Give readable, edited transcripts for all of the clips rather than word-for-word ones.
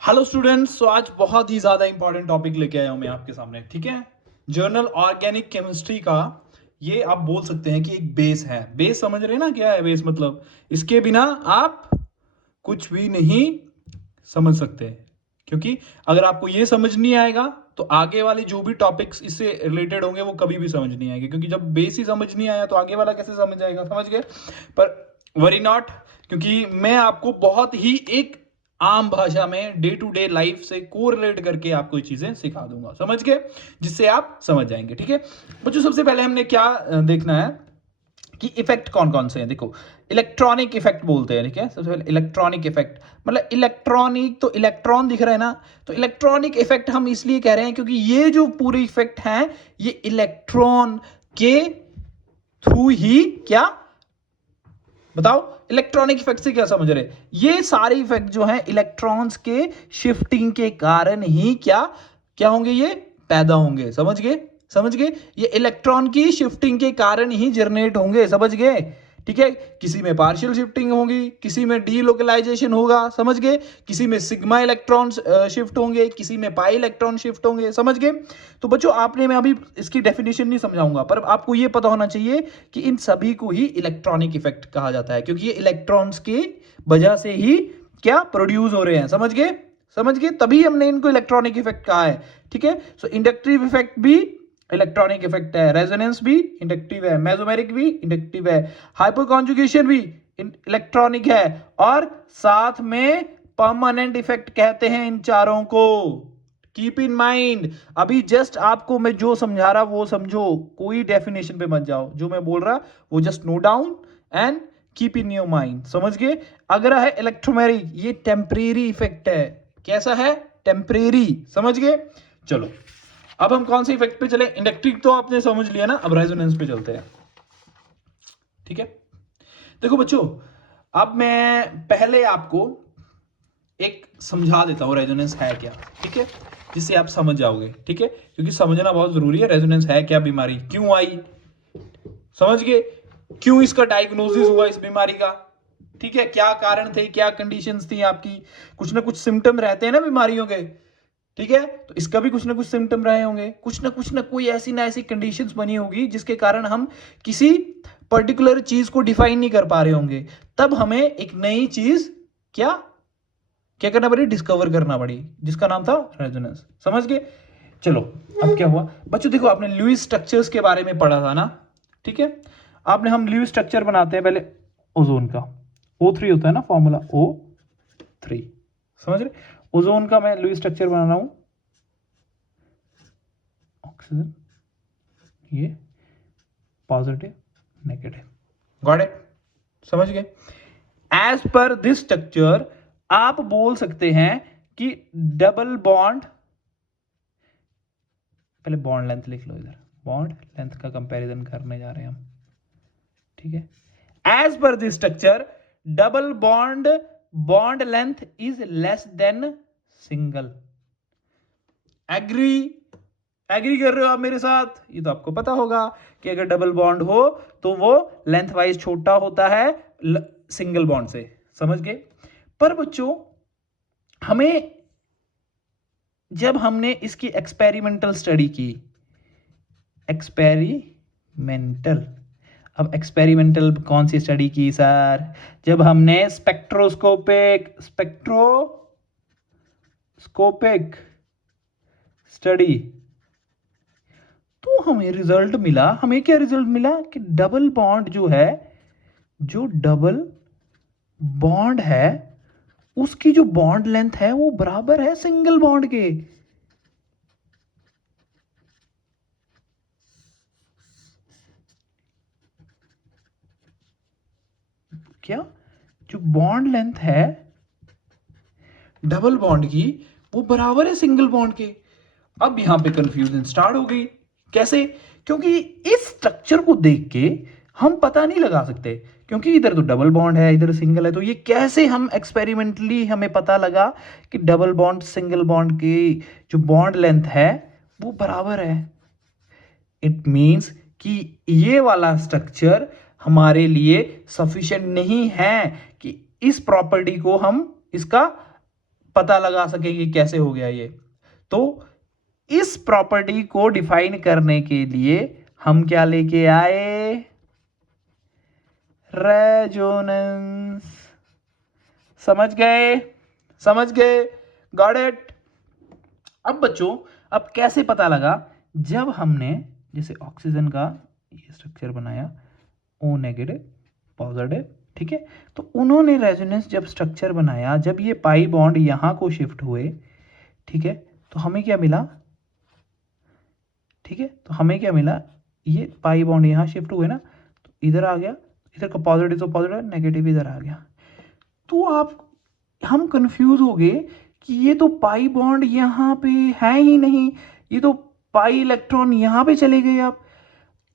Hello students, तो आज बहुत ही ज़्यादा इंपॉर्टेंट टॉपिक लेके आया हूँ मैं आपके सामने। ठीक है, जर्नल ऑर्गेनिक केमिस्ट्री का ये आप बोल सकते हैं कि एक बेस है। बेस समझ रहे हैं ना, क्या है बेस? मतलब इसके बिना आप कुछ भी नहीं समझ सकते, क्योंकि अगर आपको ये समझ नहीं आएगा तो आगे वाले जो भी टॉपिक्स इससे रिलेटेड होंगे वो कभी भी समझ नहीं आएंगे, क्योंकि जब बेस ही समझ नहीं आया तो आगे वाला कैसे समझ आएगा? समझ गए? पर वरी नॉट, क्योंकि मैं आपको बहुत ही एक आम भाषा में डे टू डे लाइफ से कोरिलेट करके आपको ये चीजें सिखा दूंगा, समझ गए? जिससे आप समझ जाएंगे। ठीक है बच्चों, सबसे पहले हमने क्या देखना है कि इफेक्ट कौन कौन से हैं। देखो, इलेक्ट्रॉनिक इफेक्ट बोलते हैं। ठीक है, सबसे पहले इलेक्ट्रॉनिक इफेक्ट मतलब इलेक्ट्रॉनिक, तो इलेक्ट्रॉन दिख रहा है ना, तो इलेक्ट्रॉनिक इफेक्ट हम इसलिए कह रहे हैं क्योंकि ये जो पूरे इफेक्ट हैं ये इलेक्ट्रॉन के थ्रू ही, क्या बताओ, इलेक्ट्रॉनिक इफेक्ट से क्या समझ रहे? ये सारे इफेक्ट जो हैं इलेक्ट्रॉन्स के शिफ्टिंग के कारण ही क्या क्या होंगे, ये पैदा होंगे। समझ गए? समझ गए? ये इलेक्ट्रॉन की शिफ्टिंग के कारण ही जनरेट होंगे। समझ गए? ठीक है, किसी में पार्शियल शिफ्टिंग होगी, किसी में डीलोकलाइजेशन होगा। समझ गए? किसी में सिग्मा इलेक्ट्रॉन शिफ्ट होंगे, किसी में पाई इलेक्ट्रॉन शिफ्ट होंगे। समझ गए? तो बच्चों, आपने, मैं अभी इसकी डेफिनेशन नहीं समझाऊंगा, पर आपको यह पता होना चाहिए कि इन सभी को ही इलेक्ट्रॉनिक इफेक्ट कहा जाता है, क्योंकि ये इलेक्ट्रॉन्स की वजह से ही क्या प्रोड्यूस हो रहे हैं। समझ गए? समझ गए? तभी हमने इनको इलेक्ट्रॉनिक इफेक्ट कहा है। ठीक है, सो इंडक्टिव इफेक्ट भी इलेक्ट्रॉनिक इफेक्ट है, रेजोनेंस भी इंडक्टिव है, मेसोमेरिक भी इंडक्टिव है, हाइपरकॉन्जुगेशन भी इलेक्ट्रॉनिक है, और साथ में परमानेंट इफेक्ट कहते हैं इन चारों को। कीप इन माइंड, अभी जस्ट आपको मैं जो समझा रहा वो समझो, कोई डेफिनेशन पे मत जाओ। जो मैं बोल रहा वो just note down and keep in your mind. समझ गए? अगला है इलेक्ट्रोमेरिक, ये टेम्परेरी इफेक्ट है। कैसा है? टेम्परेरी। समझ गए? चलो, अब हम कौन से इफेक्ट पे चले? इंडक्टिव तो आपने समझ लिया ना, अब रेजोनेंस पे चलते हैं। ठीक है, देखो बच्चों, अब मैं पहले आपको एक समझा देता हूं रेजोनेंस है क्या। ठीक है, जिससे आप समझ जाओगे। ठीक है, क्योंकि समझना बहुत जरूरी है, रेजोनेंस है क्या, बीमारी क्यों आई, समझ गए? क्यों इसका डायग्नोसिस हुआ इस बीमारी का? ठीक है, क्या कारण थे, क्या कंडीशंस थी आपकी? कुछ ना कुछ सिम्टम रहते हैं ना बीमारियों के। ठीक है, तो इसका भी कुछ ना कुछ सिम्टम रहे होंगे, कुछ ना कोई ऐसी ना ऐसी कंडीशंस बनी होगी जिसके कारण हम किसी पर्टिकुलर चीज को डिफाइन नहीं कर पा रहे होंगे। तब हमें एक नई चीज क्या क्या करना पड़ी, डिस्कवर करना पड़ी, जिसका नाम था रेजोनेंस। समझ गए? चलो, अब क्या हुआ बच्चों, देखो आपने लुईस स्ट्रक्चर्स के बारे में पढ़ा था ना। ठीक है, आपने, हम लुईस स्ट्रक्चर बनाते हैं पहले ओजोन का। O3 होता है ना फॉर्मूला, O3। समझ रहे? ओजोन का मैं लुईस स्ट्रक्चर बना रहा हूं, ऑक्सीजन, ये पॉजिटिव, नेगेटिव। Got it? समझ गए? एज पर दिस स्ट्रक्चर आप बोल सकते हैं कि डबल बॉन्ड, पहले बॉन्ड लेंथ लिख लो इधर, बॉन्ड लेंथ का कंपैरिजन करने जा रहे हैं हम। ठीक है, as per this structure double bond length is less than single. Agree? Agree कर रहे हो आप मेरे साथ? ये तो आपको पता होगा कि अगर डबल बॉन्ड हो तो वो लेंथ वाइज छोटा होता है सिंगल बॉन्ड से। समझ गए? पर बच्चों, हमें, जब हमने इसकी एक्सपेरिमेंटल स्टडी की, एक्सपेरिमेंटल, अब एक्सपेरिमेंटल कौन सी स्टडी की सर? जब हमने स्पेक्ट्रोस्कोपिक स्टडी, तो हमें रिजल्ट मिला, हमें क्या रिजल्ट मिला कि डबल बॉन्ड जो है, जो डबल बॉन्ड है उसकी जो बॉन्ड लेंथ है वो बराबर है सिंगल बॉन्ड के। क्या? जो बॉन्ड लेंथ है डबल बॉन्ड की वो बराबर है सिंगल बॉन्ड के। अब यहां पे कंफ्यूजन स्टार्ट हो गई। कैसे? क्योंकि इस स्ट्रक्चर को देख के हम पता नहीं लगा सकते, क्योंकि इधर तो डबल बॉन्ड है, इधर सिंगल है, तो ये कैसे हम एक्सपेरिमेंटली हमें पता लगा कि डबल बॉन्ड सिंगल बॉन्ड की जो बॉन्ड लेंथ है वो बराबर है? इट मीन्स कि ये वाला स्ट्रक्चर हमारे लिए सफिशिएंट नहीं है कि इस प्रॉपर्टी को हम इसका पता लगा सके कि कैसे हो गया ये। तो इस प्रॉपर्टी को डिफाइन करने के लिए हम क्या लेके आए, रेजोनेंस। समझ गए, समझ गए, गॉट इट। अब बच्चों, अब कैसे पता लगा, जब हमने जैसे ऑक्सीजन का ये स्ट्रक्चर बनाया, O नेगेटिव पॉजिटिव, ठीक है, तो उन्होंने रेजोनेंस जब स्ट्रक्चर बनाया, जब ये पाई बॉन्ड यहां को शिफ्ट हुए, ठीक है, तो हमें क्या मिला, ठीक है, तो हमें क्या मिला, ये पाई बॉन्ड यहां शिफ्ट हुए ना, तो इधर आ गया, इधर का पॉजिटिव तो पॉजिटिव, नेगेटिव इधर आ गया। तो आप, हम कंफ्यूज हो गए कि ये तो पाई बॉन्ड यहां पे है ही नहीं, ये तो पाई इलेक्ट्रॉन यहां पे चले गए। अब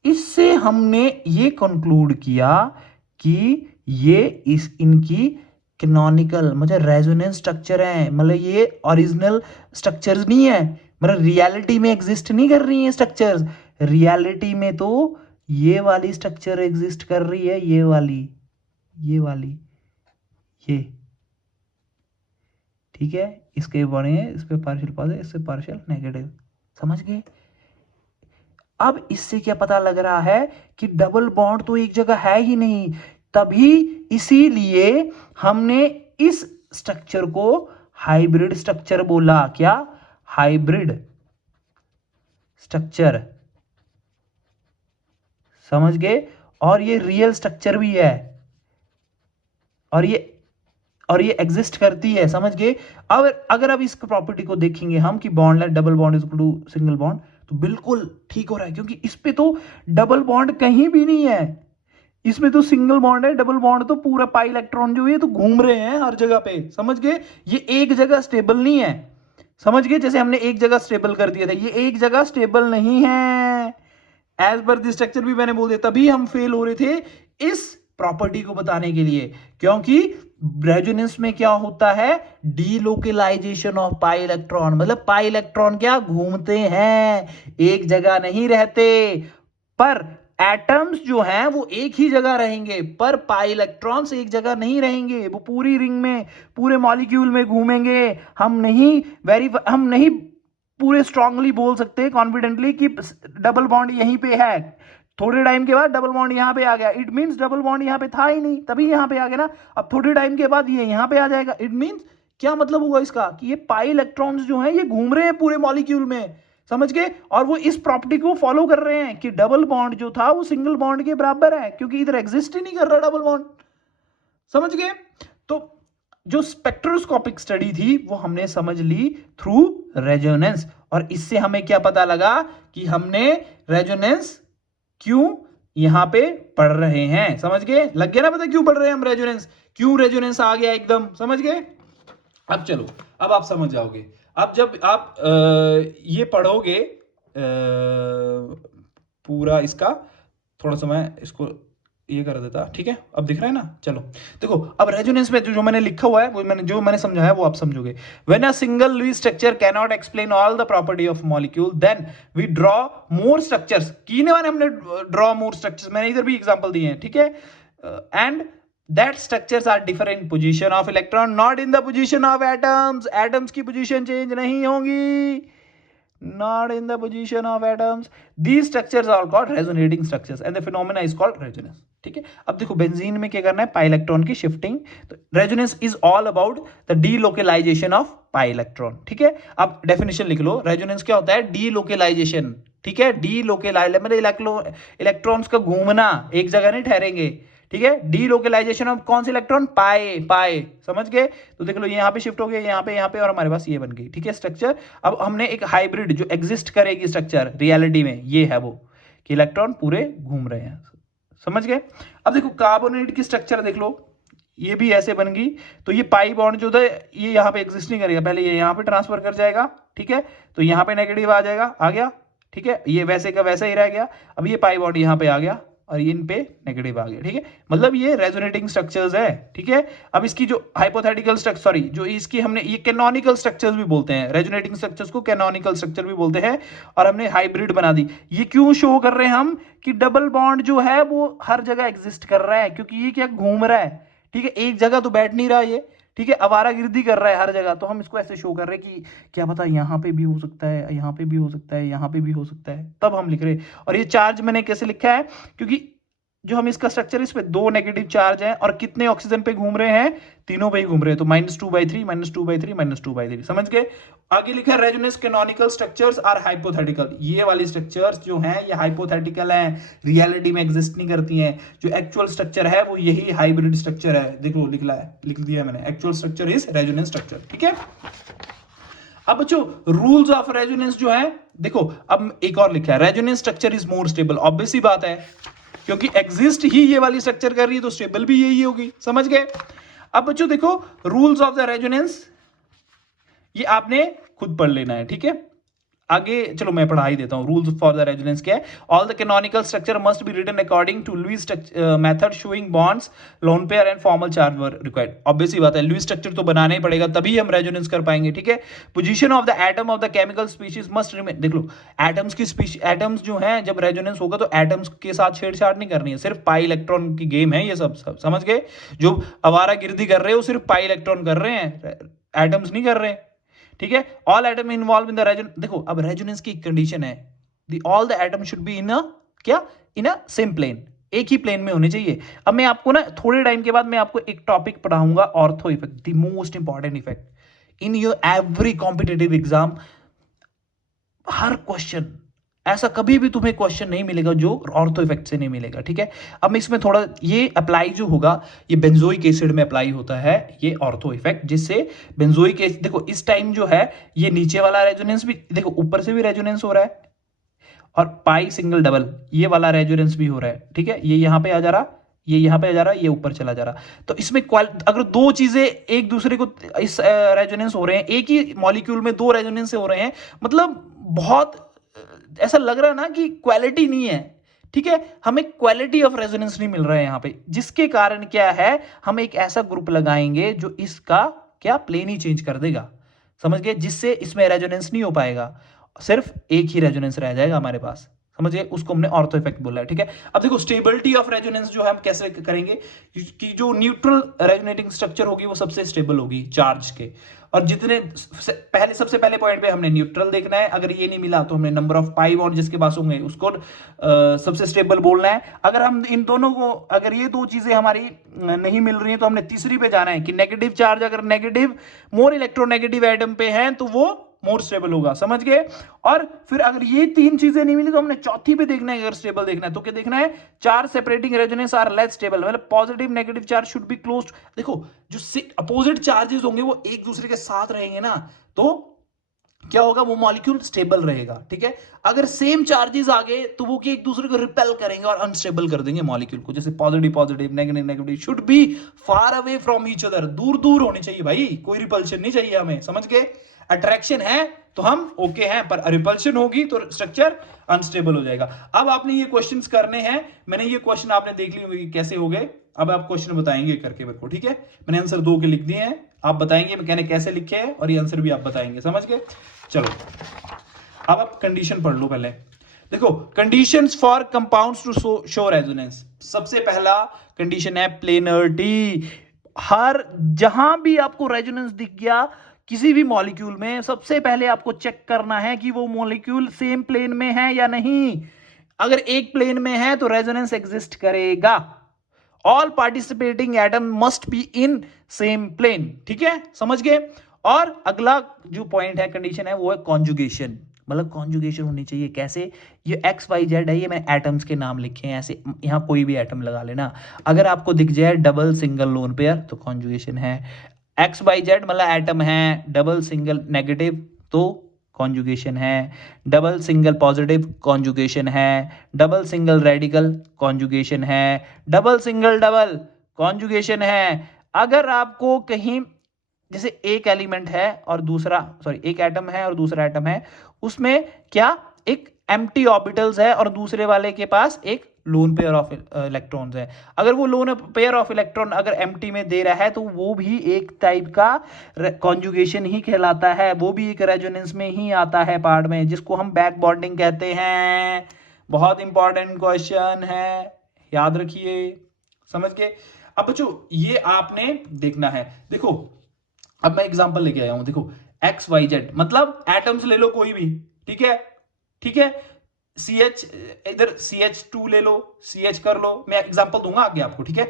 इससे हमने ये कंक्लूड किया कि ये इनकी कैनोनिकल मतलब रेजोनेंस स्ट्रक्चर है, मतलब ये ओरिजिनल स्ट्रक्चर्स नहीं है, मतलब रियलिटी में एग्जिस्ट नहीं कर रही है स्ट्रक्चर्स। रियलिटी में तो ये वाली स्ट्रक्चर एग्जिस्ट कर रही है, ये वाली, ये वाली, ये, ठीक है, इसके बने, इस पे पार्शियल पॉजिटिव, इस पे पार्शियल नेगेटिव। समझ गए। अब इससे क्या पता लग रहा है कि डबल बॉन्ड तो एक जगह है ही नहीं, तभी इसीलिए हमने इस स्ट्रक्चर को हाइब्रिड स्ट्रक्चर बोला। क्या, हाइब्रिड स्ट्रक्चर। समझ गए। और ये रियल स्ट्रक्चर भी है, और ये एग्जिस्ट करती है। समझ गए। अब अगर अब इस प्रॉपर्टी को देखेंगे हम कि bond double bond is equal to single bond, तो बिल्कुल ठीक हो रहा है, क्योंकि इस पे तो डबल बॉन्ड कहीं भी नहीं है, इसमें तो सिंगल बॉन्ड है। डबल बॉन्ड तो पूरा पाई इलेक्ट्रॉन जो है तो घूम रहे हैं हर जगह पे। समझ गए। ये एक जगह स्टेबल नहीं है। समझ गए। जैसे हमने एक जगह स्टेबल कर दिया था, ये एक जगह स्टेबल नहीं है। एज पर द स्ट्रक्चर भी मैंने बोल दिया, तभी हम फेल हो रहे थे इस प्रॉपर्टी को बताने के लिए, क्योंकि रेजोनेंस में क्या होता है, डीलोकलाइजेशन ऑफ पाई इलेक्ट्रॉन, मतलब पाई इलेक्ट्रॉन क्या घूमते हैं, एक जगह नहीं रहते। पर एटम्स जो हैं वो एक ही जगह रहेंगे, पर पाई इलेक्ट्रॉन्स एक जगह नहीं रहेंगे, वो पूरी रिंग में, पूरे मॉलिक्यूल में घूमेंगे। हम नहीं पूरे स्ट्रांगली बोल सकते हैं कॉन्फिडेंटली कि डबल बॉन्ड यहीं पे है। थोड़े टाइम के बाद डबल बॉन्ड यहां पे आ गया, इट मींस डबल बॉन्ड यहां पे था ही नहीं, तभी यहां पे आ गया ना। अब थोड़े टाइम के बाद ये यहां पे आ जाएगा, इट मींस क्या मतलब हुआ इसका, कि ये पाई इलेक्ट्रॉन्स जो हैं ये घूम रहे हैं पूरे मॉलिक्यूल में। समझ गए। और वो इस प्रॉपर्टी को फॉलो कर रहे हैं कि डबल बॉन्ड जो था वो सिंगल बॉन्ड के बराबर है, क्योंकि इधर एग्जिस्ट ही नहीं कर रहा डबल बॉन्ड। समझ गए। तो जो स्पेक्ट्रोस्कोपिक स्टडी थी वो हमने समझ ली थ्रू रेजोनेंस, और इससे हमें क्या पता लगा कि हमने रेजोनेंस क्यों यहां पे पढ़ रहे हैं। समझ गए। लग गया ना पता क्यों पढ़ रहे हैं हम रेजोनेंस, क्यों रेजोनेंस आ गया एकदम। समझ गए। अब चलो, अब आप समझ जाओगे। अब जब आप ये पढ़ोगे पूरा इसका, थोड़ा सा मैं इसको ये कर देता, ठीक है। अब दिख रहा है ना। चलो देखो, अब रेजोनेंस में जो मैंने लिखा हुआ है वो मैंने समझाया वो आप समझोगे। When a single Lewis structure cannot explain all the property of molecule, then we draw more structures. कीने वाले हमने ड्रॉ मोर स्ट्रक्चर्स, मैंने इधर भी एग्जांपल दिए हैं, ठीक है। And that structures are different position of electron, not in the position of atoms. atoms की position change नहीं होंगी, not in the position of atoms. These structures are called resonating structures and the phenomena is called resonance. ठीक है। अब देखो benzene में क्या करना है, पाई इलेक्ट्रॉन की शिफ्टिंग। तो resonance is all about the delocalisation of pi electron. ठीक है। अब डेफिनेशन लिख लो, रेजोनेंस क्या होता है, डीलोकलाइजेशन। ठीक है। डीलोकलाइज मतलब इलेक्ट्रॉन्स का घूमना, एक जगह नहीं ठहरेंगे। ठीक है। डीलोकलाइजेशन ऑफ कौन से इलेक्ट्रॉन, पाई पाई। समझ गए। तो देख लो ये यहां पे शिफ्ट हो गए, यहाँ पे और हमारे पास ये बन गई। ठीक है स्ट्रक्चर। अब हमने एक हाइब्रिड जो एग्जिस्ट करेगी स्ट्रक्चर रियलिटी में, ये है वो कि इलेक्ट्रॉन पूरे घूम रहे हैं। समझ गए। अब देखो कार्बोनेट की स्ट्रक्चर देख लो, ये भी ऐसे बन गई। तो ये पाई बॉन्ड जो था ये यहाँ पे एग्जिस्ट नहीं करेगा, पहले ये यहाँ पे ट्रांसफर कर जाएगा। ठीक है। तो यहाँ पे नेगेटिव आ जाएगा, आ गया। ठीक है। ये वैसे का वैसा ही रह गया। अब ये पाई बॉन्ड यहाँ पे आ गया और इन पे नेगेटिव आ गया। ठीक है। मतलब ये रेजोनेटिंग स्ट्रक्चर्स है। ठीक है। अब इसकी जो हाइपोथेटिकल स्ट्रक्चर, सॉरी जो इसकी हमने ये कैनोनिकल स्ट्रक्चर्स भी बोलते हैं, रेजोनेटिंग स्ट्रक्चर्स को कैनोनिकल स्ट्रक्चर भी बोलते हैं। और हमने हाइब्रिड बना दी। ये क्यों शो कर रहे हैं हम कि डबल बॉन्ड जो है वो हर जगह एग्जिस्ट कर रहा है, क्योंकि ये क्या घूम रहा है। ठीक है। एक जगह तो बैठ नहीं रहा ये। ठीक है, आवारागर्दी कर रहा है हर जगह, तो हम इसको ऐसे शो कर रहे हैं कि क्या पता यहाँ पे भी हो सकता है, यहाँ पे भी हो सकता है, यहाँ पे भी हो सकता है, तब हम लिख रहे हैं। और ये चार्ज मैंने कैसे लिखा है, क्योंकि जो हम इसका स्ट्रक्चर, इस पे 2 नेगेटिव चार्ज हैं और कितने ऑक्सीजन पे घूम रहे हैं, तीनों पे ही घूम रहे हैं, तो -2/3 -2/3 -2/3, समझ गए। आगे लिखा है resonance canonical structures are hypothetical, ये वाली स्ट्रक्चर्स जो हैं ये हाइपोथेटिकल हैं, रियलिटी में एग्जिस्ट नहीं करती हैं। जो एक्चुअल स्ट्रक्चर है वो यही हाइब्रिड स्ट्रक्चर है, देखो लिख दिया है मैंने, actual structure is resonance structure, ठीक है। अब बच्चों रूल्स ऑफ रेजोनेंस जो है, देखो अब एक और लिखा है, resonance structure is more stable, obvious सी बात है, क्योंकि एग्जिस्ट ही ये वाली स्ट्रक्चर कर रही है तो स्टेबल भी यही होगी, समझ गए। अब बच्चों देखो रूल्स ऑफ द रेजोनेंस, ये आपने खुद पढ़ लेना है, ठीक है। आगे चलो मैं पढ़ा ही देता हूं। रूल्स फॉर द रेजोनेंस क्या है, all the canonical structure must be written according to Lewis method showing bonds, lone pair and formal charge were required, obvious ही बात है, लुईस स्ट्रक्चर तो बनाना ही पड़ेगा तभी हम रेजोनेंस कर पाएंगे, ठीक है। Position of the atom of the chemical species must remain, देख लो एटम्स की स्पीशीज, एटम्स जो हैं जब रेजोनेंस होगा तो एटम्स के साथ छेड़छाड़ नहीं करनी है, सिर्फ पाई इलेक्ट्रॉन की गेम है ये सब समझ गए। जो आवारागर्दी कर रहे हो सिर्फ पाई इलेक्ट्रॉन कर रहे हैं, एटम्स नहीं कर रहे हैं, ठीक है। All atom involve in the resonance, देखो अब रेजोनेंस की कंडीशन है, the all the atom should be in a क्या, इन अ सेम प्लेन, एक ही प्लेन में होने चाहिए। अब मैं आपको ना थोड़े टाइम के बाद मैं आपको एक टॉपिक पढ़ाऊंगा, ortho effect, the most important effect in your every competitive exam. Her question, ऐसा कभी भी तुम्हें क्वेश्चन नहीं मिलेगा जो ऑर्थो इफेक्ट से नहीं मिलेगा, ठीक है। अब मैं इसमें थोड़ा ये अप्लाई जो होगा, ये बेंजोइक एसिड में अप्लाई होता है ये ऑर्थो इफेक्ट, जिससे बेंजोइक एसिड, देखो इस टाइम जो है ये नीचे वाला रेजोनेंस भी, देखो ऊपर से भी रेजोनेंस हो रहा है और पाई सिंगल डबल ये वाला रेजोनेंस भी हो रहा है, ठीक है। ये यहां पे आ जा रहा, ये यहां पे आ जा रहा, ये ऊपर चला जा रहा, तो इसमें अगर दो चीजें एक दूसरे को इस रेजोनेंस हो रहे हैं, एक ही मॉलिक्यूल में दो रेजोनेंस हो रहे हैं, मतलब बहुत ऐसा लग रहा है ना कि क्वालिटी नहीं है, ठीक है, हमें क्वालिटी ऑफ रेजोनेंस नहीं मिल रहा है यहां पे, जिसके कारण क्या है, हम एक ऐसा ग्रुप लगाएंगे जो इसका क्या प्लेन ही चेंज कर देगा, समझ गए, जिससे इसमें रेजोनेंस नहीं हो पाएगा, सिर्फ एक ही रेजोनेंस रह जाएगा हमारे पास, समझ गए, उसको हमने ऑर्थो इफेक्ट बोला है, ठीक है। अब देखो स्टेबिलिटी ऑफ रेजोनेंस जो है हम कैसे करेंगे, कि जो न्यूट्रल रेजोनेटिंग स्ट्रक्चर होगी वो सबसे स्टेबल होगी चार्ज के, और जितने पहले सबसे पहले पॉइंट पे हमने न्यूट्रल देखना है, अगर ये नहीं मिला तो हमने नंबर ऑफ पाई बॉन्ड जिसके पास होंगे उसको सबसे स्टेबल बोलना है। अगर हम इन दोनों को, अगर ये दो चीजें हमारी नहीं मिल रही हैं तो हमने तीसरी पे जाना है कि नेगेटिव चार्ज, अगर नेगेटिव मोर इलेक्ट्रोनेगेटिव एटम पे हैं तो वो मोर स्टेबल होगा, समझ गए। और फिर अगर ये तीन चीजें नहीं मिली तो हमने चौथी पे देखना है, अगर स्टेबल देखना है तो क्या देखना है, charge separating resonance are less stable, मतलब positive negative charge should be close. देखो जो अपोजिट चार्जेस होंगे वो एक दूसरे के साथ रहेंगे ना, तो क्या होगा, वो मॉलिक्यूल स्टेबल रहेगा, ठीक है। अगर सेम चार्जेस आ गए तो वो एक दूसरे को रिपेल करेंगे और अनस्टेबल कर देंगे मॉलिक्यूल को, जैसे positive positive negative negative should be far away from each other, दूर दूर होने चाहिए भाई, कोई रिपल्शन नहीं चाहिए हमें, समझ गए। अट्रैक्शन है तो हम ओके हैं, पर रिपल्शन होगी तो स्ट्रक्चर अनस्टेबल हो जाएगा। अब आपने ये क्वेश्चंस करने हैं, मैंने ये क्वेश्चन आपने देख ली होंगे कैसे हो गए, अब आप क्वेश्चन बताएंगे करके मेरे को, ठीक है। मैंने आंसर 2 के लिख दिए हैं, आप बताएंगे मैंने कैसे लिखे हैं और ये आंसर भी आप बताएंगे, समझ गए। चलो अब आप कंडीशन पढ़ लो पहले, देखो conditions for compounds to show resonance, सबसे पहला कंडीशन है प्लेनरिटी। हर जहां भी आपको रेजोनेंस दिख गया किसी भी मॉलिक्यूल में, सबसे पहले आपको चेक करना है कि वो मॉलिक्यूल सेम प्लेन में है या नहीं, अगर एक प्लेन में है तो रेजोनेंस एग्जिस्ट करेगा। All participating atom must be in same plane, ठीक है, समझ गए। और अगला जो पॉइंट है, कंडीशन है, वो है कॉन्जुगेशन, मतलब कॉन्जुगेशन होनी चाहिए, कैसे, ये एक्स वाई जेड है, ये मैंने एटम्स के नाम लिखे हैं ऐसे, यहां कोई भी एटम लगा लेना, अगर आपको दिख जाए डबल सिंगल लोन पेयर तो कॉन्जुगेशन है, एक्स वाई जेड मतलब एटम है, डबल सिंगल नेगेटिव तो कॉन्जुगेशन है, डबल सिंगल पॉजिटिव कॉन्जुगेशन है, डबल सिंगल रेडिकल कॉन्जुगेशन है, डबल सिंगल डबल कॉन्जुगेशन है। अगर आपको कहीं जैसे एक एलिमेंट है और दूसरा, सॉरी एक एटम है और दूसरा एटम है, उसमें क्या एक एम्प्टी ऑर्बिटल्स है और दूसरे वाले के पास एक लोन पेयर ऑफ इलेक्ट्रॉन्स है, अगर वो लोन पेयर ऑफ इलेक्ट्रॉन अगर एम्प्टी में दे रहा है तो वो भी एक टाइप का कॉन्जुगेशन ही कहलाता है, वो भी एक रेजोनेंस में ही आता है पार्ट में, जिसको हम बैक बॉन्डिंग कहते हैं। बहुत इंपॉर्टेंट क्वेश्चन है, याद रखिए, समझ के। अब बच्चों ये आपने देखना है, देखो अब मैं एग्जांपल लेके आया हूं, देखो एक्स वाई जेड, मतलब एटम्स ले लो कोई भी, ठीक है, ठीक है, सी एच, इधर सी एच टू ले लो, सी एच कर लो, मैं एग्जांपल दूंगा आगे आपको, ठीक है।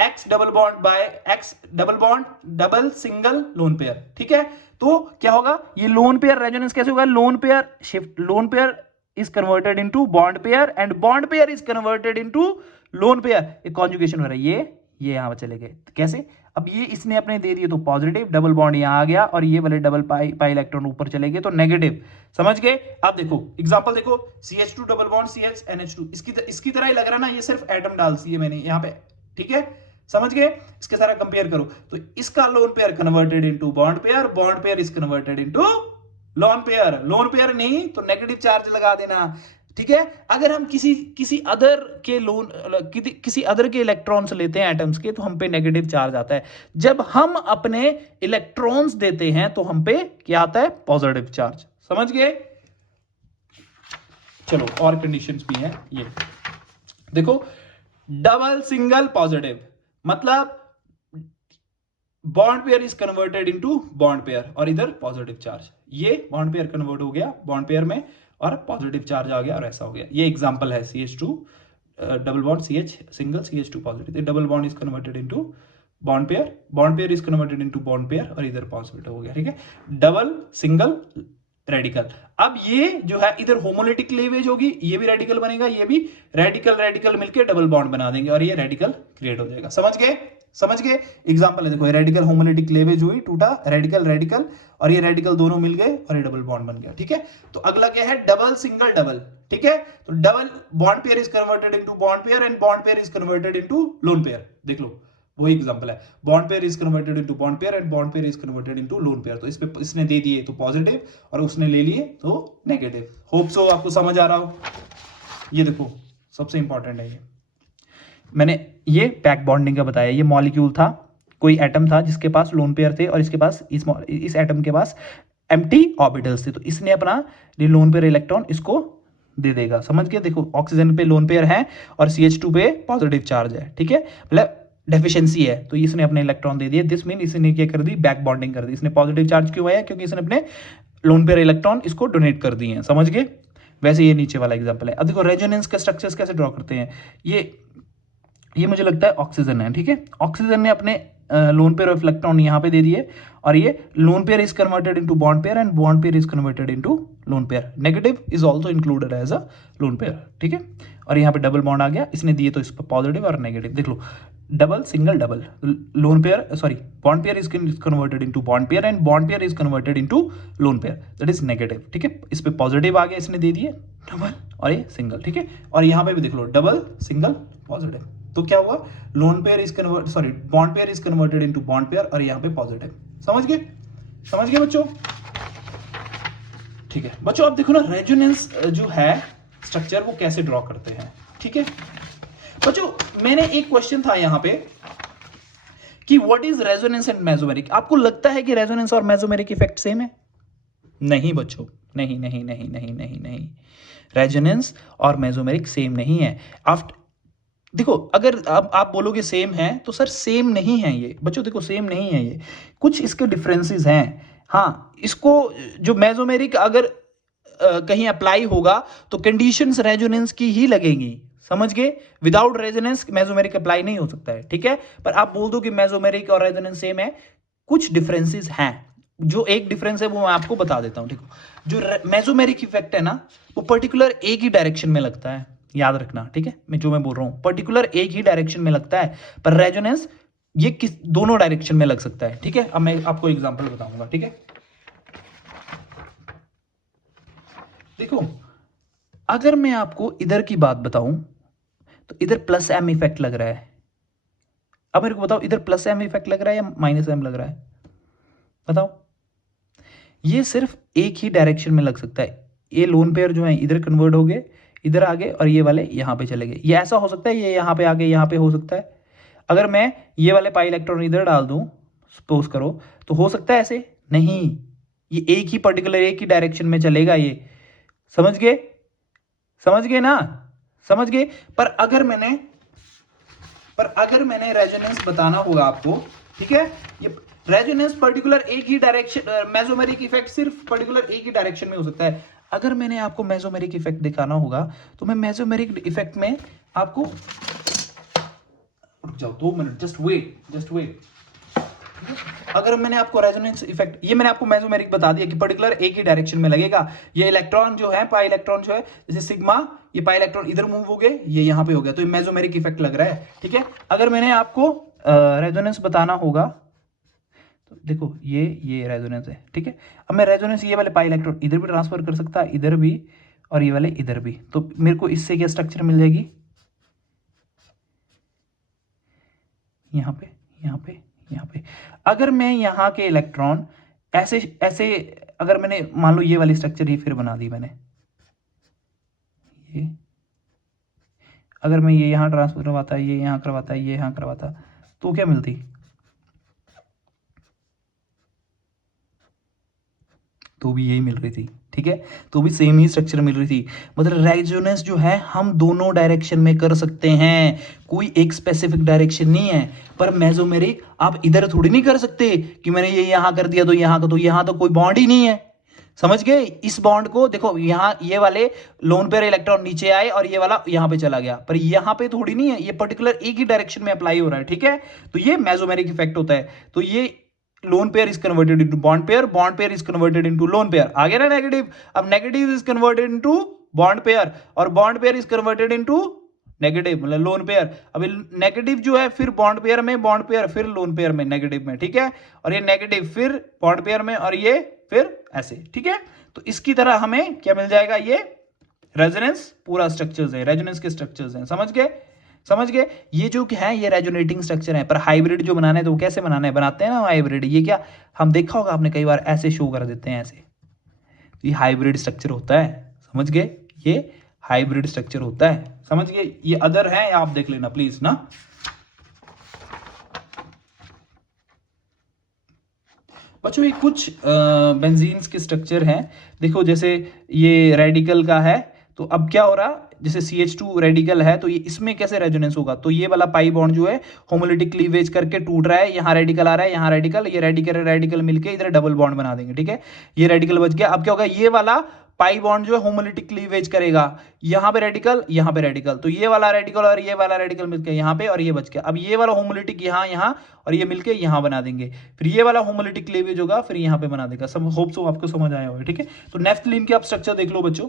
X double bond by x double bond double single loan pair, ठीक है। तो क्या होगा, ये लोन पेयर रेजोनेंस कैसे होगा, lone pair shift, loan pair is converted into bond pair and bond pair is converted into lone pair, एक conjugation हो रहा है, ये यहां पर चले गए, कैसे, अब ये इसने अपने दे दिए तो पॉजिटिव, डबल बॉन्ड यहां आ गया और ये वाले डबल पाई पाई इलेक्ट्रॉन ऊपर चले गए तो नेगेटिव, समझ गए। अब देखो एग्जांपल देखो, CH2 double bond CH NH2, इसकी तरह ही लग रहा है ना, ये सिर्फ एटम डाल दी है मैंने यहाँ पे, ठीक है, समझ गए। इसके सारा कंपेयर करो तो इसका lone pair converted into bond pair, bond pair is converted into lone pair, lone pair नहीं तो नेगेटिव चार्ज लगा देना, ठीक है। अगर हम किसी अदर के लोन किसी अदर के इलेक्ट्रॉन्स लेते हैं एटम्स के, तो हम पे नेगेटिव चार्ज आता है। जब हम अपने इलेक्ट्रॉन्स देते हैं तो हम पे क्या आता है, पॉजिटिव चार्ज, समझ गए। चलो और कंडीशंस भी हैं, ये देखो, डबल सिंगल पॉजिटिव, मतलब bond pair is converted into bond pair और इधर पॉजिटिव चार्ज, ये बॉन्ड पेयर कन्वर्ट हो गया बॉन्ड पेयर में और पॉजिटिव चार्ज आ गया और ऐसा हो गया। ये एग्जांपल है CH2 double bond CH single CH2 positive, double bond is converted into bond pair is converted into bond pair और इधर पॉजिटिव हो गया, ठीक है, डबल सिंगल रेडिकल। अब ये जो है इधर होमोलिटिक क्लीवेज होगी, ये भी रेडिकल बनेगा, ये भी रेडिकल मिलकर डबल बॉन्ड बना देंगे और ये रेडिकल क्रिएट हो जाएगा, समझ गए। एग्जांपल है देखो, रेडिकल होमोलिटिक क्लीवेज हुई, टूटा रेडिकल और ये रेडिकल दोनों मिल गए और ये डबल बॉन्ड बन गया, ठीक है। तो अगला क्या है, डबल सिंगल डबल, ठीक है। तो double bond pair is converted into bond pair and bond pair is converted into lone pair, देख लो वही एग्जांपल है, bond pair is converted into bond pair and bond pair is converted into lone pair. तो इस पे इसने दे दिए तो positive और उसने ले लिए तो नेगेटिव। होप सो आपको समझ आ रहा हो। ये देखो सबसे इंपॉर्टेंट है, ये मैंने ये बैक बॉन्डिंग का बताया, ये मॉलिक्यूल था, कोई एटम था जिसके पास लोन पेयर थे और इसके पास इस एटम के पास एम्प्टी ऑर्बिटल्स थे, तो इसने अपना ये लोन पेयर इलेक्ट्रॉन इसको दे देगा, समझ गए। देखो ऑक्सीजन पे लोन पेयर है और CH2 पे पॉजिटिव चार्ज है, ठीक है, मतलब डेफिशिएंसी है, तो इसने अपने इलेक्ट्रॉन दे दिए, दिस मीन इसने क्या कर दी, बैक बॉन्डिंग कर दी। इसने पॉजिटिव चार्ज क्यों आया, क्योंकि इसने अपने लोन पेयर इलेक्ट्रॉन इसको डोनेट कर दिए हैं, समझ गए। वैसे ये नीचे वाला एग्जांपल है। अब देखो रेजोनेंस के स्ट्रक्चर्स कैसे ड्रॉ करते हैं, ये मुझे लगता है ऑक्सीजन है, ठीक है। ऑक्सीजन ने अपने लोन पेयर ऑफ इलेक्ट्रॉन यहाँ पे दे दिए और ये lone pair is converted into bond pair and bond pair is converted into lone pair, negative is also included as a lone pair, ठीक है। और यहाँ पे डबल बॉन्ड आ गया, इसने दिए तो इस पर पॉजिटिव और नेगेटिव, देख लो double single double, lone pair sorry bond pair is converted into bond pair and bond pair is converted into lone pair, that is negative, ठीक है। इस पे पॉजिटिव आ गया, इसने दे दिए डबल और ये सिंगल, ठीक है। और यहाँ पे भी देख लो डबल सिंगल पॉजिटिव, तो क्या हुआ, loan pair is convert sorry bond pair is converted into bond pair और यहाँ पे पॉजिटिव, समझ गए बच्चों, ठीक है। बच्चों अब देखो ना रेजोनेंस जो है स्ट्रक्चर वो कैसे ड्रॉ करते हैं, ठीक है। बच्चों मैंने एक क्वेश्चन था यहाँ पे कि what is resonance and mesomeric, आपको लगता है कि रेजोनेंस और मेसोमेरिक इफेक्ट सेम है? नहीं बच्चों, नहीं, रेजोनेंस और मेसोमेरिक सेम नहीं है। आफ्टर देखो अगर आप बोलोगे सेम है तो सर सेम नहीं है ये बच्चों, देखो सेम नहीं है ये, कुछ इसके डिफरेंसेस हैं। हाँ, इसको जो मेसोमेरिक अगर कहीं अप्लाई होगा तो कंडीशंस रेजोनेंस की ही लगेंगी, समझ गए। विदाउट रेजोनेंस मेसोमेरिक अप्लाई नहीं हो सकता है, ठीक है। पर आप बोल दो कि मेसोमेरिक और रेजोनेंस सेम है, कुछ डिफरेंसेस हैं। जो एक डिफरेंस है वो मैं आपको बता देता हूं, देखो जो मेसोमेरिक इफेक्ट है ना वो पर्टिकुलर एक ही डायरेक्शन में लगता है, याद रखना, ठीक है। मैं बोल रहा हूं पर्टिकुलर एक ही डायरेक्शन में लगता है, पर रेजोनेंस ये दोनों डायरेक्शन में लग सकता है, ठीक है। अब मैं आपको एग्जांपल बताऊंगा, ठीक है। देखो अगर मैं आपको इधर की बात बताऊं तो इधर प्लस एम इफेक्ट लग रहा है। अब मेरे को बताओ इधर प्लस एम इफेक्ट लग रहा है या माइनस एम लग रहा है, बताओ। ये सिर्फ एक ही डायरेक्शन में लग सकता है, ये लोन पेयर जो है इधर कन्वर्ट हो गए, इधर आ गए और ये वाले यहां पे चले गए। ये ऐसा हो सकता है, ये यहां पे आ गए, यहां पे हो सकता है। अगर मैं ये वाले पाई इलेक्ट्रॉन इधर डाल दूं सपोज करो, तो हो सकता है ऐसे नहीं, ये एक ही पर्टिकुलर एक ही डायरेक्शन में चलेगा ये, समझ गए ना, समझ गए। पर अगर मैंने रेजोनेंस बताना होगा आपको, ठीक है, ये रेजोनेंस पर्टिकुलर एक ही डायरेक्शन, मेसोमेरिक इफेक्ट सिर्फ पर्टिकुलर एक ही डायरेक्शन में हो सकता है। अगर मैंने आपको मेसोमेरिक इफेक्ट दिखाना होगा तो मैं मेसोमेरिक इफेक्ट में आपको, रुक जाओ 2 मिनट, जस्ट वेट। अगर मैंने आपको रेजोनेंस इफेक्ट, ये मैंने आपको मेसोमेरिक बता दिया कि पर्टिकुलर एक ही डायरेक्शन में लगेगा। ये इलेक्ट्रॉन जो है, पाई इलेक्ट्रॉन जो है, जैसे सिग्मा, ये पाई इलेक्ट्रॉन इधर मूव हो गए, ये यहां पे हो गया, तो ये मेसोमेरिक इफेक्ट लग रहा है, ठीक है। अगर मैंने आपको रेजोनेंस बताना होगा तो देखो ये रेजोनेंस है, ठीक है। अब मैं रेजोनेंस ये वाले पाई इलेक्ट्रॉन इधर भी ट्रांसफर कर सकता है, इधर भी, और ये वाले इधर भी, तो मेरे को इससे क्या स्ट्रक्चर मिल जाएगी, यहाँ पे, यहाँ पे, यहाँ पे। अगर मैं यहाँ के इलेक्ट्रॉन ऐसे ऐसे, अगर मैंने मान लो ये वाली स्ट्रक्चर ही फिर बना दी मैंने, ये अगर मैं ये यहाँ ट्रांसफर करवाता, ये यहाँ करवाता, ये यहाँ करवाता, तो क्या मिलती, तो भी यही मिल रही थी, ठीक है, तो भी सेम ही स्ट्रक्चर मिल रही थी। मतलब रेजोनेंस जो है हम दोनों डायरेक्शन में कर सकते हैं, कोई एक स्पेसिफिक डायरेक्शन नहीं है। पर मेसोमेरिक आप इधर थोड़ी नहीं कर सकते कि मैंने ये यहां कर दिया तो यहां का, तो यहां तो कोई बॉन्ड ही नहीं है, समझ गए। इस बॉन्ड को देखो, यहाँ ये वाले लोन पेयर इलेक्ट्रॉन नीचे आए और ये वाला यहाँ पे चला गया, पर यहाँ पे थोड़ी नहीं है, ये पर्टिकुलर एक ही डायरेक्शन में अप्लाई हो रहा है, ठीक है। तो ये मेसोमेरिक इफेक्ट होता है। तो ये lone pair is converted into bond pair is converted into lone pair, आ गया ना नेगेटिव। अब negative is converted into bond pair, और bond pair is converted into negative, मतलब लोन पेयर। अब नेगेटिव जो है फिर बॉन्ड पेयर में, बॉन्ड पेयर फिर लोन पेयर में, नेगेटिव में, ठीक है। और ये नेगेटिव फिर बॉन्ड पेयर में, और ये फिर ऐसे, ठीक है। तो इसकी तरह हमें क्या मिल जाएगा, ये रेजोनेंस पूरा स्ट्रक्चर्स है, रेजोनेंस के स्ट्रक्चर्स हैं, समझ गए। ये जो है ये रेजोनेटिंग स्ट्रक्चर है। पर हाइब्रिड जो बनाना है तो वो कैसे बनाना है, बनाते हैं ना हाइब्रिड, ये क्या हम देखा होगा आपने कई बार, ऐसे शो कर देते हैं ऐसे, तो ये हाइब्रिड स्ट्रक्चर होता है, समझ गए। ये हाइब्रिड स्ट्रक्चर होता है, समझ गए। ये अदर है, आप देख लेना प्लीज ना। बच्चों ये कुछ बेंजीन्स के स्ट्रक्चर हैं, देखो जैसे ये रेडिकल का है, तो अब क्या हो रहा, जैसे CH2 रेडिकल है, तो ये इसमें कैसे रेजोनेंस होगा, तो ये वाला पाई बॉन्ड जो है होमोलिटिक क्लीवेज करके टूट रहा है, यहाँ रेडिकल आ रहा है, यहाँ रेडिकल, ये रेडिकल मिलके इधर डबल बॉन्ड बना देंगे, ठीक है। ये रेडिकल बच गया। अब क्या होगा, ये वाला पाई बॉन्ड जो है होमोलिटिक क्लीवेज करेगा, यहाँ पे रेडिकल, तो ये वाला रेडिकल और ये वाला रेडिकल मिलकर यहाँ पे, और ये बच गया। अब ये वाला होमोलिटिक यहाँ और ये मिलके यहाँ बना देंगे, फिर ये वाला होमोलिटिक क्लीवेज होगा, फिर यहाँ पे बना देगा। सब होप सो आपको समझ आया होगा, ठीक है। तो नेफ्थलीन के आप स्ट्रक्चर देख लो बच्चों,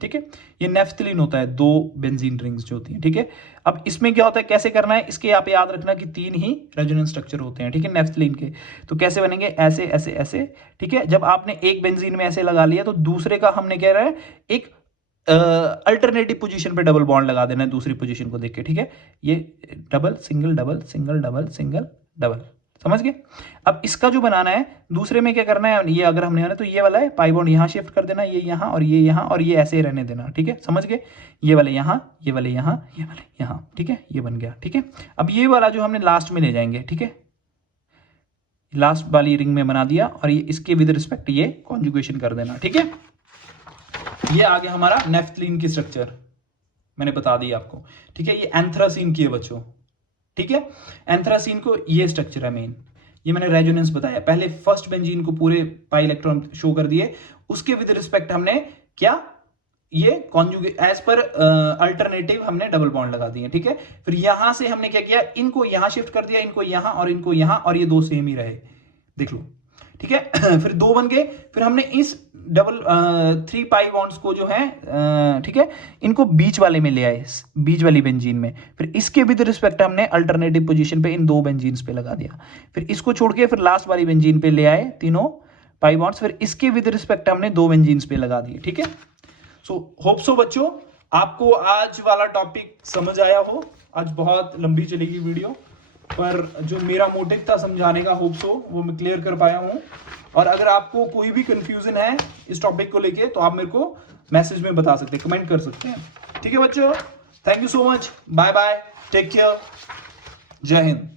ठीक है। ये नेफ्थलीन होता है, 2 बेंजीन रिंग्स जो होती हैं, ठीक है। अब इसमें क्या होता है, कैसे करना है, इसके आप याद रखना कि 3 ही रेजोनेंस स्ट्रक्चर होते हैं, ठीक है, नेफ्थलीन के। तो कैसे बनेंगे, ऐसे ऐसे ऐसे, ठीक है। जब आपने एक बेंजीन में ऐसे लगा लिया तो दूसरे का हमने कह रहा है एक अल्टरनेटिव पोजीशन पे डबल बॉन्ड लगा देना है, दूसरी पोजीशन को देख के, ठीक है। ये double single double single double single double, समझ गए। अब इसका जो बनाना है दूसरे में क्या करना है, ये अगर हमने तो ये वाला है पाई बॉन्ड यहाँ शिफ्ट कर देना, ये यहाँ और ये यहाँ, और ये ऐसे ही रहने देना, ठीक है, समझ गए। ये वाले यहाँ, ये वाले यहाँ, ये वाले यहाँ, ठीक है, ये बन गया, ठीक है। अब ये वाला जो हमने लास्ट में ले जाएंगे, ठीक है, लास्ट वाली रिंग में बना दिया, और ये इसके विद रिस्पेक्ट ये कॉन्जुगेशन कर देना, ठीक है। ये आ गया हमारा नेफ्थलीन की स्ट्रक्चर, मैंने बता दी आपको, ठीक है। ये एंथ्रासीन की है बच्चों, ठीक है। एंथ्रासीन को ये स्ट्रक्चर है मेन, ये मैंने रेजोनेंस बताया। पहले फर्स्ट बेंजीन को पूरे पाई इलेक्ट्रॉन शो कर दिए, उसके विद रिस्पेक्ट हमने क्या, ये कॉन्जुगेट एज पर अल्टरनेटिव हमने डबल बॉन्ड लगा दिए, ठीक है। फिर यहां से हमने क्या किया, इनको यहां शिफ्ट कर दिया, इनको यहां और इनको यहां, और ये 2 सेम ही रहे, देख लो, ठीक है। फिर 2 बन गए, फिर हमने इस डबल 3 पाई बॉन्ड्स को जो है, ठीक है, इनको बीच वाले में ले आए, बीच वाली बेंजीन में। फिर इसके विद रिस्पेक्ट हमने अल्टरनेटिव पोजीशन पे इन 2 बेंजीन्स पे लगा दिया। फिर इसको छोड़ के फिर लास्ट वाली बेंजीन पे ले आए तीनों पाई बॉन्ड्स, फिर इसके विद रिस्पेक्ट हमने 2 बेंजीन्स पे लगा दिए, ठीक है। सो होप सो बच्चों आपको आज वाला टॉपिक समझ आया हो। आज बहुत लंबी चलेगी वीडियो, पर जो मेरा मोटिव था समझाने का, होप सो वो मैं क्लियर कर पाया हूं। और अगर आपको कोई भी कंफ्यूजन है इस टॉपिक को लेके तो आप मेरे को मैसेज में बता सकते हैं, कमेंट कर सकते हैं, ठीक है बच्चों। Thank you so much, bye bye, take care, जय हिंद।